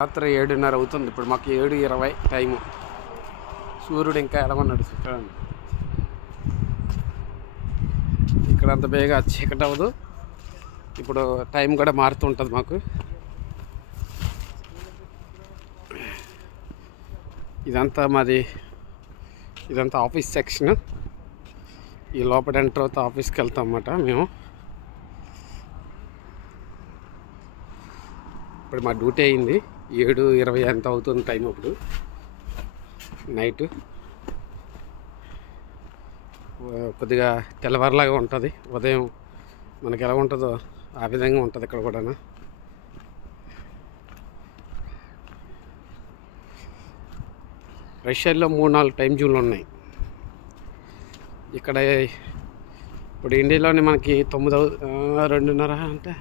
రాత్రి 7:30 అవుతుంది. ఇప్పుడు మాకు 7:20 టైము. సూర్యుడు ఇంకా ఎలాగొన్నాడు చూడండి. ఇక్కడ అంత బేగా చీకటి అవ్వదు. ఇప్పుడు టైం కూడా మారుతూ ఉంటుంది మాకు. ఇదంతా ఆఫీస్ సెక్షన్. ఈ లోపల ఎంటర్ అవుతా ఆఫీస్కి వెళ్తాం అన్నమాట మేము. ఇప్పుడు మా డ్యూటీ అయింది. 7:20 ఎంత అవుతుంది టైం. ఇప్పుడు నైట్ కొద్దిగా తెల్లవారులాగా ఉంటుంది. ఉదయం మనకి ఎలా ఉంటుందో ఆ విధంగా ఉంటుంది ఇక్కడ కూడా. రష్యాలో 3-4 టైం జోన్లు ఉన్నాయి. ఇక్కడ ఇప్పుడు ఇండియాలోనే మనకి 2:30 అంటే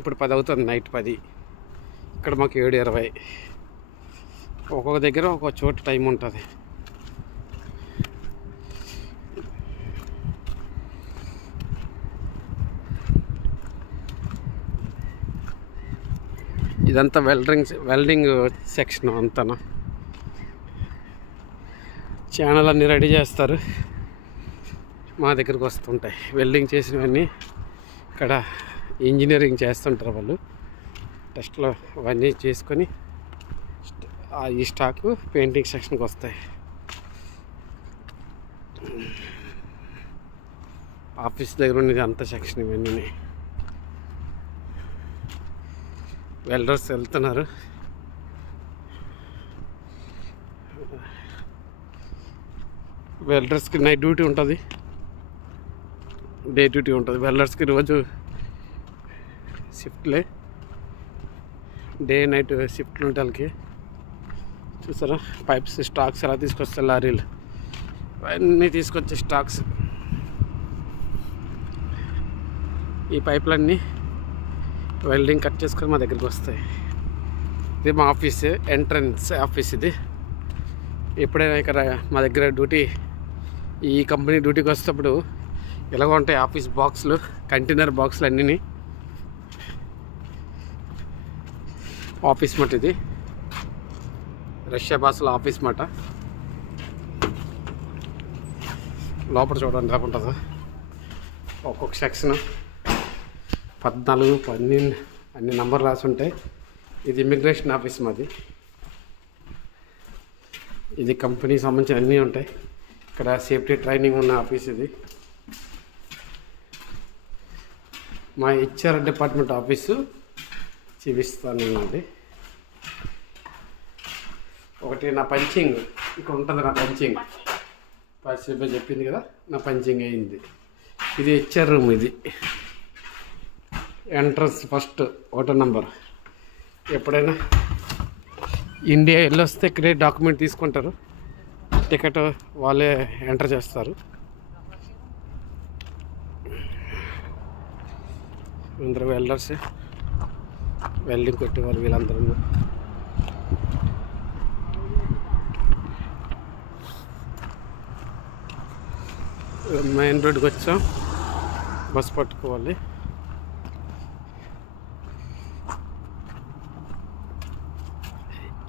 ఇప్పుడు 10 అవుతుంది. నైట్ 10. ఇక్కడ మాకు 7:20. ఒక్కొక్క దగ్గర ఒక్కొక్క చోట టైం ఉంటుంది. ఇదంతా వెల్డింగ్ సెక్షన్ అంతా. ఛానల్ అన్నీ రెడీ చేస్తారు, మా దగ్గరికి వస్తుంటాయి. వెల్డింగ్ చేసినవన్నీ ఇక్కడ ఇంజనీరింగ్ చేస్తుంటారు వాళ్ళు. టెస్ట్లో అవన్నీ చేసుకొని ఈ స్టాకు పెయింటింగ్ సెక్షన్కి వస్తాయి. ఆఫీస్ దగ్గర ఉన్నది అంత సెక్షన్ ఇవన్నీ. వెల్డర్స్ వెళ్తున్నారు. వెల్డర్స్కి నైట్ డ్యూటీ ఉంటుంది, డే డ్యూటీ ఉంటుంది. వెల్డర్స్కి రోజు షిఫ్ట్లే, డే నైట్ షిఫ్ట్లు ఉంటాయి వాళ్ళకి. చూసారా పైప్స్ స్టాక్స్ ఎలా తీసుకొస్తారు లారీలు, అవన్నీ తీసుకొచ్చే స్టాక్స్. ఈ పైపులన్నీ వెల్డింగ్ కట్ చేసుకొని మా దగ్గరికి వస్తాయి. ఇది మా ఆఫీస్ ఎంట్రన్స్ ఆఫీస్. ఇది ఎప్పుడైనా ఇక్కడ మా దగ్గర డ్యూటీ, ఈ కంపెనీ డ్యూటీకి వచ్చేటప్పుడు ఎలాగ ఉంటాయి ఆఫీస్ బాక్సులు, కంటైనర్ బాక్సులు అన్నీ. ఆఫీస్ మాట ఇది, రష్యా భాషలో ఆఫీస్ మాట. లోపల చూడండి ఎలా ఉంటుందో. ఒక్కొక్క సెక్షన్ 14, 12 అన్ని నంబర్లు రాసి ఉంటాయి. ఇది ఇమిగ్రేషన్ ఆఫీస్ మాది. ఇది కంపెనీకి సంబంధించిన అన్నీ ఉంటాయి. ఇక్కడ సేఫ్టీ ట్రైనింగ్ ఉన్న ఆఫీస్ ఇది. మా హెచ్ఆర్ డిపార్ట్మెంట్ ఆఫీసు చూపిస్తాను. అది ఒకటి నా పంచింగ్ ఇక్కడ ఉంటుంది. నా పంచింగ్ పరిస్థితి చెప్పింది కదా, నా పంచింగ్ అయింది. ఇది హెచ్ఆర్ రూమ్. ఇది ఎంట్రన్స్ ఫస్ట్ 1 నంబర్. ఎప్పుడైనా ఇండియా వెళ్ళొస్తే ఇక్కడే డాక్యుమెంట్ తీసుకుంటారు, టికెట్ వాళ్ళే ఎంటర్ చేస్తారు. అందరూ వెల్డర్స్, వెల్డింగ్ కొట్టేవాళ్ళు వీళ్ళందరూ. మెయిన్ రోడ్కి వచ్చాం, బస్ పట్టుకోవాలి.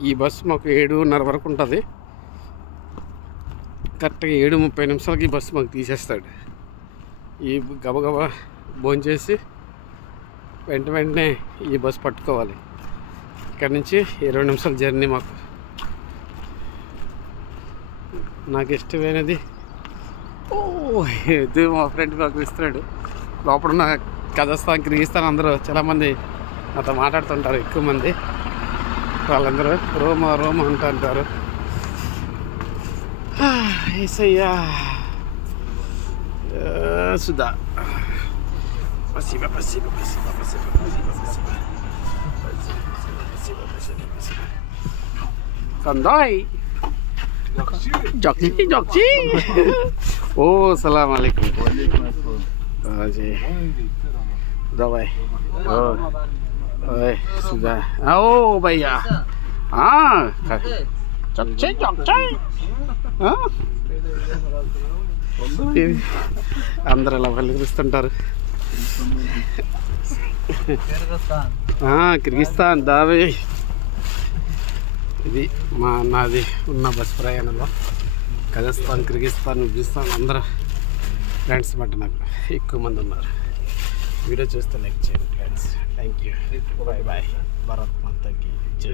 ఈ బస్సు మాకు 7:30 వరకు ఉంటుంది. కరెక్ట్గా 7:30 నిమిషాలకి ఈ బస్సు మాకు తీసేస్తాడు. ఈ గబగబా భోంచేసి వెంటనే ఈ బస్సు పట్టుకోవాలి. ఇక్కడ నుంచి 20 నిమిషాల జర్నీ మాకు. నాకు ఇష్టమైనది ఇది మా ఫ్రెండ్ నాకు ఇస్తున్నాడు. లోపల ఉన్న కజాఖ్స్తాన్, కిర్గిస్తాన్ అందరూ చాలామంది నాతో మాట్లాడుతుంటారు. ఎక్కువ మంది వాళ్ళందరూ రోమా రోమా అంటారు. ఏసయ్యా Sudha Kandai. Jokci. Oh, assalamualaikum. Aji. Udah baik. Oh. Oi, sudah. Oh, భయ్యా. Jokci. అందరూ అలా పలుకుతుంటారు. కిర్గిస్తాన్ దావే. ఇది మా అన్నది ఉన్న బస్ ప్రయాణంలో కజాఖ్స్తాన్, కిర్గిస్తాన్, ఉజ్బెకిస్తాన్ అందరూ ఫ్రెండ్స్ బట్ నాకు ఎక్కువ మంది ఉన్నారు. వీడియో చూస్తే లైక్ చేయండి friends. Thank you. Bye bye. Bharat మాతాకి జై.